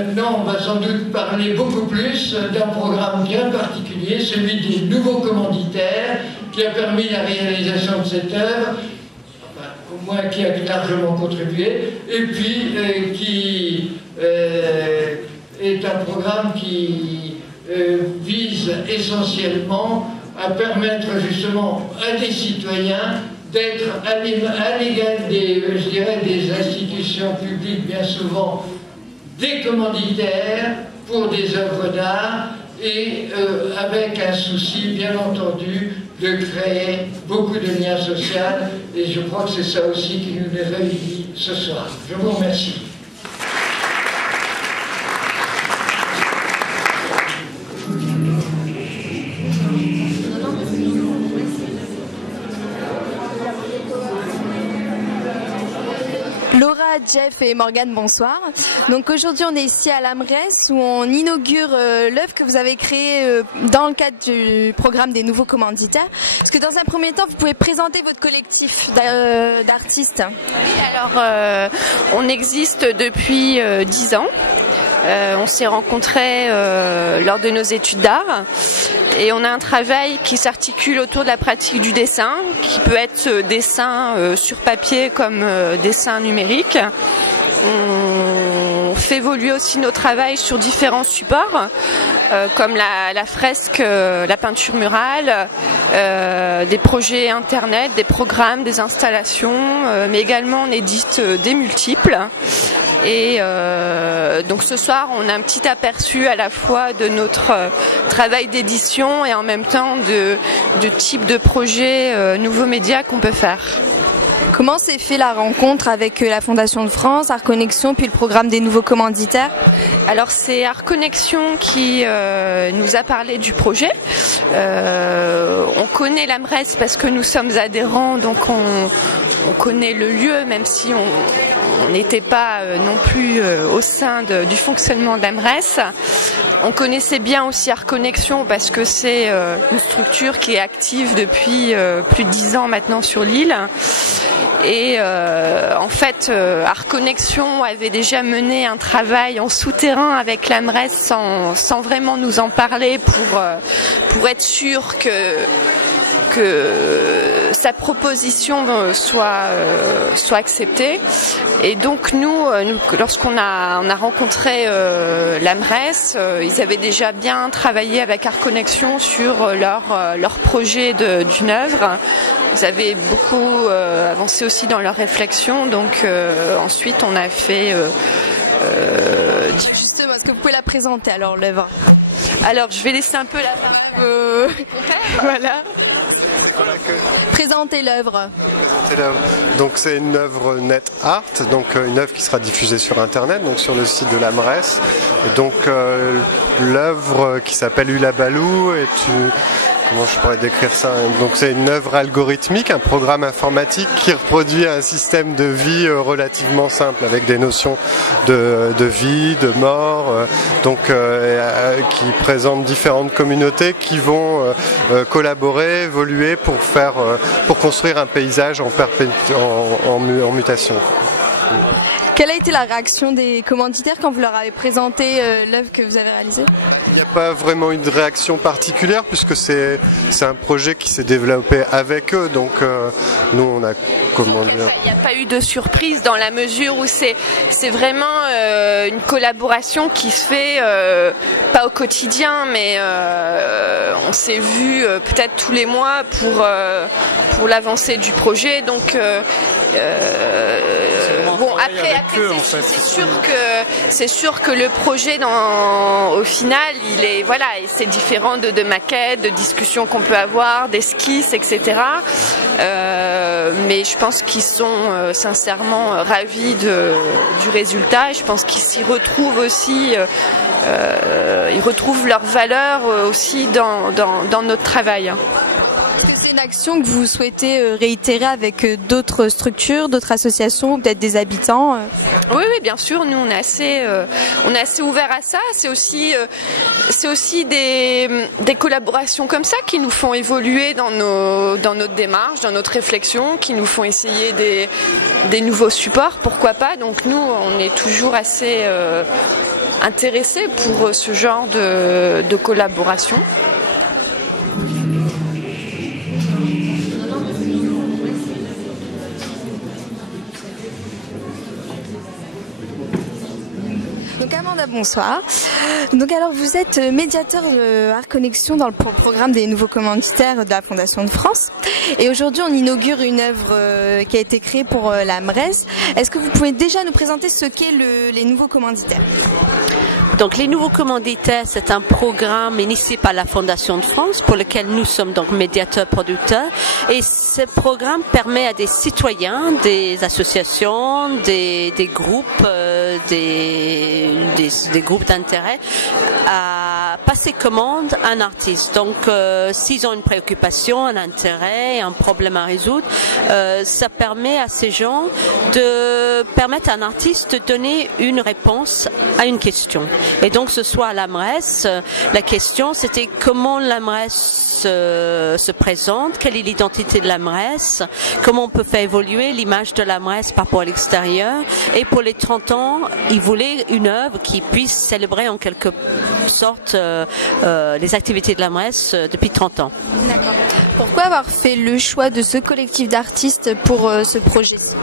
maintenant, on va sans doute parler beaucoup plus d'un programme bien particulier, celui des nouveaux commanditaires, qui a permis la réalisation de cette œuvre, enfin, au moins qui a largement contribué, et puis qui est un programme qui vise essentiellement à permettre justement à des citoyens d'être à l'égal des institutions publiques, bien souvent des commanditaires pour des œuvres d'art, et avec un souci bien entendu de créer beaucoup de liens sociaux, et je crois que c'est ça aussi qui nous réunit ce soir. Je vous remercie. Laura, Jeff et Morgane, bonsoir. Donc aujourd'hui on est ici à l'AMRES où on inaugure l'œuvre que vous avez créée dans le cadre du programme des nouveaux commanditaires. Est-ce que dans un premier temps vous pouvez présenter votre collectif d'artistes? Oui, alors on existe depuis 10 ans. On s'est rencontrés lors de nos études d'art et on a un travail qui s'articule autour de la pratique du dessin, qui peut être dessin sur papier comme dessin numérique. On fait évoluer aussi nos travails sur différents supports comme la fresque, la peinture murale, des projets internet, des programmes, des installations, mais également on édite des multiples. Et donc ce soir on a un petit aperçu à la fois de notre travail d'édition et en même temps de type de projet nouveaux médias qu'on peut faire. Comment s'est fait la rencontre avec la Fondation de France, Art Connexion, puis le programme des nouveaux commanditaires? Alors c'est Art Connexion qui nous a parlé du projet. On connaît l'AMRES parce que nous sommes adhérents, donc on connaît le lieu, même si on n'était pas non plus au sein du fonctionnement de l'AMRES. On connaissait bien aussi Art Connexion parce que c'est une structure qui est active depuis plus de 10 ans maintenant sur l'île. Et en fait, Art Connexion avait déjà mené un travail en souterrain avec l'AMRES sans vraiment nous en parler pour être sûr que sa proposition soit acceptée. Et donc nous lorsqu'on a rencontré l'AMRES, ils avaient déjà bien travaillé avec Art Connexion sur leur projet d'une œuvre. Ils avaient beaucoup avancé aussi dans leur réflexion, donc ensuite on a fait... Justement, est-ce que vous pouvez la présenter alors, l'œuvre? Alors je vais laisser un peu la parole. Voilà. Présentez l'œuvre. Donc c'est une œuvre net art, donc une œuvre qui sera diffusée sur internet, donc sur le site de l'AMRES. Et donc l'œuvre qui s'appelle Ulabalou est comment je pourrais décrire ça? Donc c'est une œuvre algorithmique, un programme informatique qui reproduit un système de vie relativement simple avec des notions de vie, de mort, donc qui présente différentes communautés qui vont collaborer, évoluer pour construire un paysage en mutation. Quelle a été la réaction des commanditaires quand vous leur avez présenté l'œuvre que vous avez réalisée? Il n'y a pas vraiment eu de réaction particulière puisque c'est un projet qui s'est développé avec eux, donc nous on a commandé. Il n'y a pas eu de surprise dans la mesure où c'est vraiment une collaboration qui se fait pas au quotidien, mais on s'est vu peut-être tous les mois pour l'avancée du projet, donc bon, après c'est sûr que le projet au final il est c'est différent de maquettes, de discussions qu'on peut avoir, d'esquisses, etc. Mais je pense qu'ils sont sincèrement ravis du résultat et je pense qu'ils s'y retrouvent aussi, ils retrouvent leur valeur aussi dans notre travail. C'est une action que vous souhaitez réitérer avec d'autres structures, d'autres associations, peut-être des habitants? Oui, bien sûr. Nous, on est assez ouvert à ça. C'est aussi des collaborations comme ça qui nous font évoluer dans notre démarche, dans notre réflexion, qui nous font essayer des nouveaux supports. Pourquoi pas? Donc nous, on est toujours assez intéressés pour ce genre de collaboration. Donc Amanda, bonsoir. Donc alors vous êtes médiateur de Art Connexion dans le programme des nouveaux commanditaires de la Fondation de France. Et aujourd'hui on inaugure une œuvre qui a été créée pour la MRES. Est-ce que vous pouvez déjà nous présenter ce qu'est les nouveaux commanditaires ? Donc les nouveaux commanditaires, c'est un programme initié par la Fondation de France pour lequel nous sommes donc médiateurs producteurs, et ce programme permet à des citoyens, des associations, des groupes, des groupes d'intérêt à passer commande à un artiste. Donc s'ils ont une préoccupation, un intérêt, un problème à résoudre, ça permet à ces gens de permettre à un artiste de donner une réponse à une question. Et donc ce soir à la MRES, la question c'était comment la MRES se présente, quelle est l'identité de la MRES, comment on peut faire évoluer l'image de la MRES par rapport à l'extérieur. Et pour les 30 ans, ils voulaient une œuvre qui puisse célébrer en quelque sorte les activités de la MRES depuis 30 ans. D'accord. Pourquoi avoir fait le choix de ce collectif d'artistes pour ce projet-ci ?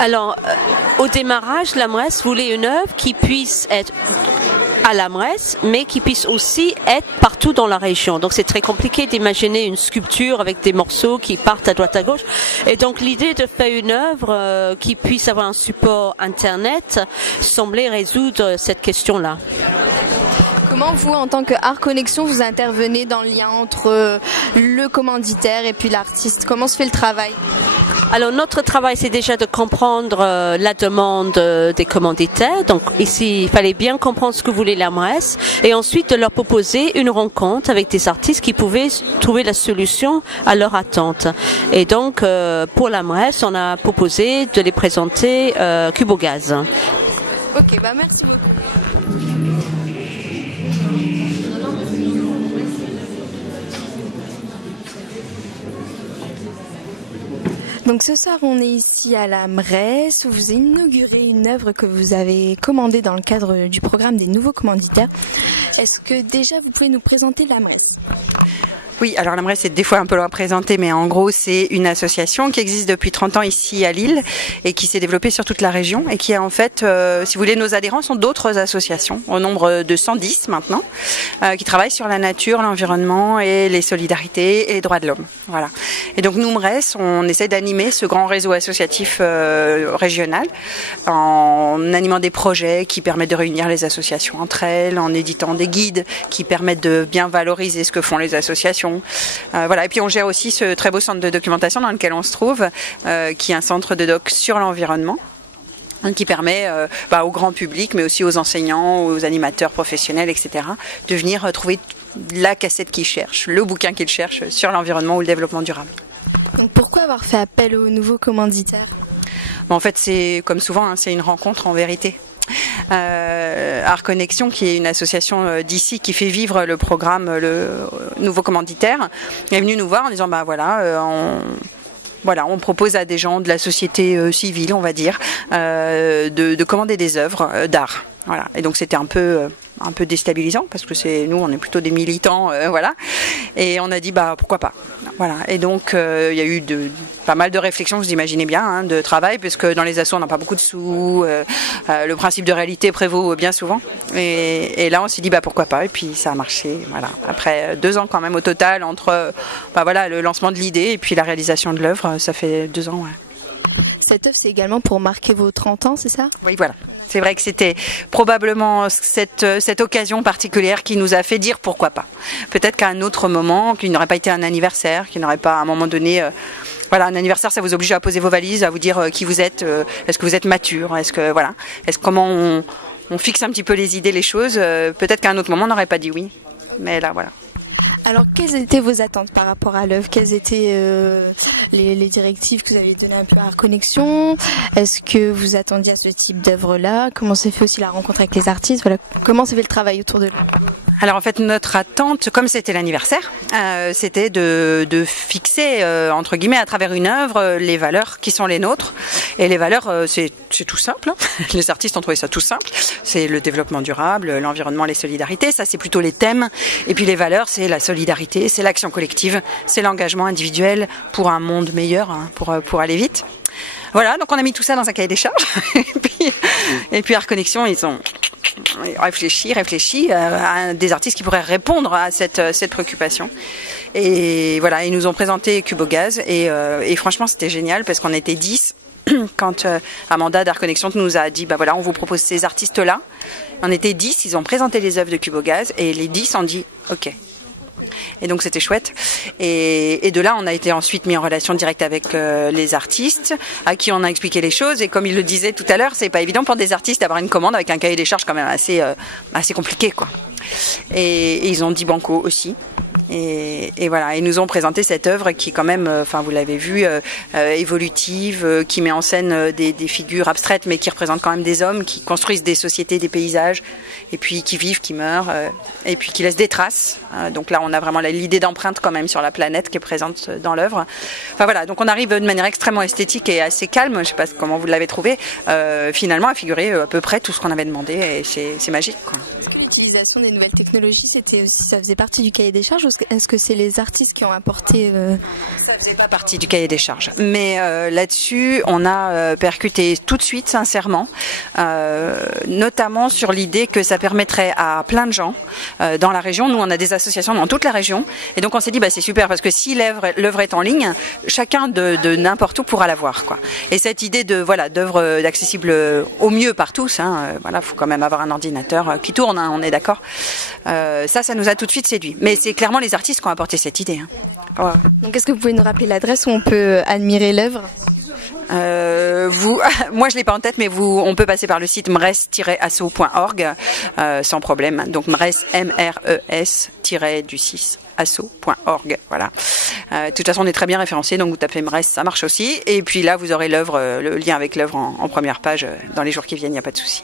Alors, au démarrage, la MRES voulait une œuvre qui puisse être à la MRES, mais qui puisse aussi être partout dans la région. Donc c'est très compliqué d'imaginer une sculpture avec des morceaux qui partent à droite à gauche. Et donc l'idée de faire une œuvre qui puisse avoir un support internet semblait résoudre cette question-là. Comment vous, en tant que Art Connexion, vous intervenez dans le lien entre le commanditaire et puis l'artiste ? Comment se fait le travail ? Alors notre travail, c'est déjà de comprendre la demande des commanditaires. Donc ici, il fallait bien comprendre ce que voulait la MRES et ensuite de leur proposer une rencontre avec des artistes qui pouvaient trouver la solution à leur attente. Et donc pour la MRES, on a proposé de les présenter Cubogaz. Ok, bah merci beaucoup. Donc ce soir, on est ici à la MRES où vous inaugurez une œuvre que vous avez commandée dans le cadre du programme des nouveaux commanditaires. Est-ce que déjà vous pouvez nous présenter la MRES ? Oui, alors la MRES c'est des fois un peu loin présenté, mais en gros c'est une association qui existe depuis 30 ans ici à Lille et qui s'est développée sur toute la région et qui a en fait, si vous voulez, nos adhérents sont d'autres associations, au nombre de 110 maintenant, qui travaillent sur la nature, l'environnement et les solidarités et les droits de l'homme. Voilà. Et donc nous, MRES, on essaie d'animer ce grand réseau associatif régional en animant des projets qui permettent de réunir les associations entre elles, en éditant des guides qui permettent de bien valoriser ce que font les associations. Voilà. Et puis on gère aussi ce très beau centre de documentation dans lequel on se trouve, qui est un centre de doc sur l'environnement, qui permet au grand public, mais aussi aux enseignants, aux animateurs professionnels, etc., de venir trouver la cassette qu'ils cherchent, le bouquin qu'ils cherchent sur l'environnement ou le développement durable. Donc pourquoi avoir fait appel aux nouveaux commanditaires ? En fait, c'est comme souvent, c'est une rencontre en vérité. Art Connexion, qui est une association d'ici qui fait vivre le programme le nouveau commanditaire, est venu nous voir en disant on propose à des gens de la société civile, on va dire, de commander des œuvres d'art. Voilà. Et donc c'était un peu déstabilisant parce que nous on est plutôt des militants, voilà. Et on a dit pourquoi pas. Voilà. Et donc il y a eu pas mal de réflexions, vous imaginez bien, de travail, puisque dans les assos on n'a pas beaucoup de sous, le principe de réalité prévaut bien souvent. Et là on s'est dit pourquoi pas, et puis ça a marché. Voilà. Après 2 ans quand même au total entre le lancement de l'idée et puis la réalisation de l'œuvre, ça fait 2 ans. Ouais. Cette œuvre, c'est également pour marquer vos 30 ans, c'est ça ? Oui, voilà. C'est vrai que c'était probablement cette occasion particulière qui nous a fait dire pourquoi pas. Peut-être qu'à un autre moment, qu'il n'aurait pas été un anniversaire, qu'il n'aurait pas à un moment donné... un anniversaire, ça vous oblige à poser vos valises, à vous dire qui vous êtes, est-ce que vous êtes mature, comment on fixe un petit peu les idées, les choses. Peut-être qu'à un autre moment, on n'aurait pas dit oui. Mais là, voilà. Alors, quelles étaient vos attentes par rapport à l'œuvre ? Quelles étaient les directives que vous avez données un peu à Art Connexion ? Est-ce que vous attendiez à ce type d'œuvre-là ? Comment s'est fait aussi la rencontre avec les artistes ? Voilà. Comment s'est fait le travail autour de l'œuvre ? Alors en fait, notre attente, comme c'était l'anniversaire, c'était de fixer, entre guillemets, à travers une œuvre, les valeurs qui sont les nôtres Et les valeurs, c'est tout simple. Hein. Les artistes ont trouvé ça tout simple. C'est le développement durable, l'environnement, les solidarités. Ça, c'est plutôt les thèmes. Et puis les valeurs, c'est la solidarité, c'est l'action collective, c'est l'engagement individuel pour un monde meilleur, hein, pour aller vite. Voilà, donc on a mis tout ça dans un cahier des charges. et puis Art Connexion, ils ont réfléchi à des artistes qui pourraient répondre à cette préoccupation. Et voilà, ils nous ont présenté Cubogaz et franchement c'était génial parce qu'on était 10 quand Amanda d'Art Connexion nous a dit bah voilà, on vous propose ces artistes-là. On était 10, ils ont présenté les œuvres de Cubogaz et les 10 ont dit OK. Et donc c'était chouette. Et de là, on a été ensuite mis en relation directe avec les artistes, à qui on a expliqué les choses. Et comme il le disait tout à l'heure, c'est pas évident pour des artistes d'avoir une commande avec un cahier des charges quand même assez compliqué, quoi. Et ils ont dit banco aussi. Et voilà, ils nous ont présenté cette œuvre qui quand même, enfin vous l'avez vu, évolutive, qui met en scène des figures abstraites, mais qui représentent quand même des hommes qui construisent des sociétés, des paysages, et puis qui vivent, qui meurent, et puis qui laissent des traces. Donc là, on a vraiment l'idée d'empreinte quand même sur la planète qui est présente dans l'œuvre. Enfin voilà, donc on arrive de manière extrêmement esthétique et assez calme, je sais pas comment vous l'avez trouvé, finalement à figurer à peu près tout ce qu'on avait demandé, et c'est magique, quoi. L'utilisation des nouvelles technologies, ça faisait partie du cahier des charges, ou est-ce que c'est les artistes qui ont apporté Ça faisait pas partie du cahier des charges, mais là-dessus on a percuté tout de suite, sincèrement, notamment sur l'idée que ça permettrait à plein de gens dans la région. Nous on a des associations dans toute la région, et donc on s'est dit bah c'est super parce que si l'œuvre est en ligne, chacun de n'importe où pourra la voir, quoi. Et cette idée d'œuvre accessible au mieux par tous, hein, voilà, faut quand même avoir un ordinateur qui tourne, hein, on est d'accord. Ça nous a tout de suite séduit. Mais c'est clairement les artistes qui ont apporté cette idée. Hein. Ouais. Donc, est-ce que vous pouvez nous rappeler l'adresse où on peut admirer l'œuvre ? Moi je l'ai pas en tête, mais on peut passer par le site mres-asso.org sans problème. Donc mres, MRES-du6 asso.org. Voilà. De toute façon, on est très bien référencé, donc vous tapez MRES, ça marche aussi. Et puis là, vous aurez l'œuvre, le lien avec l'œuvre en première page dans les jours qui viennent, il n'y a pas de souci.